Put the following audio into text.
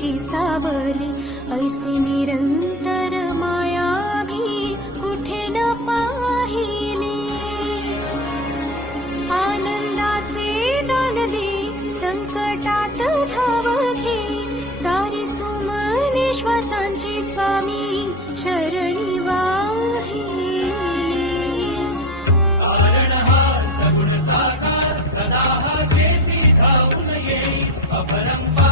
तुझी सावली, ऐसी निरंतर माया मी कुठे न पाहिली. आनंदाचे दान दे, संकटात धाव घे, सारी सुमने श्वासांची स्वामी चरणी वाहिली. कारण हा सगुण साकार, सदा हा जेसी धावून येई, अपरंपार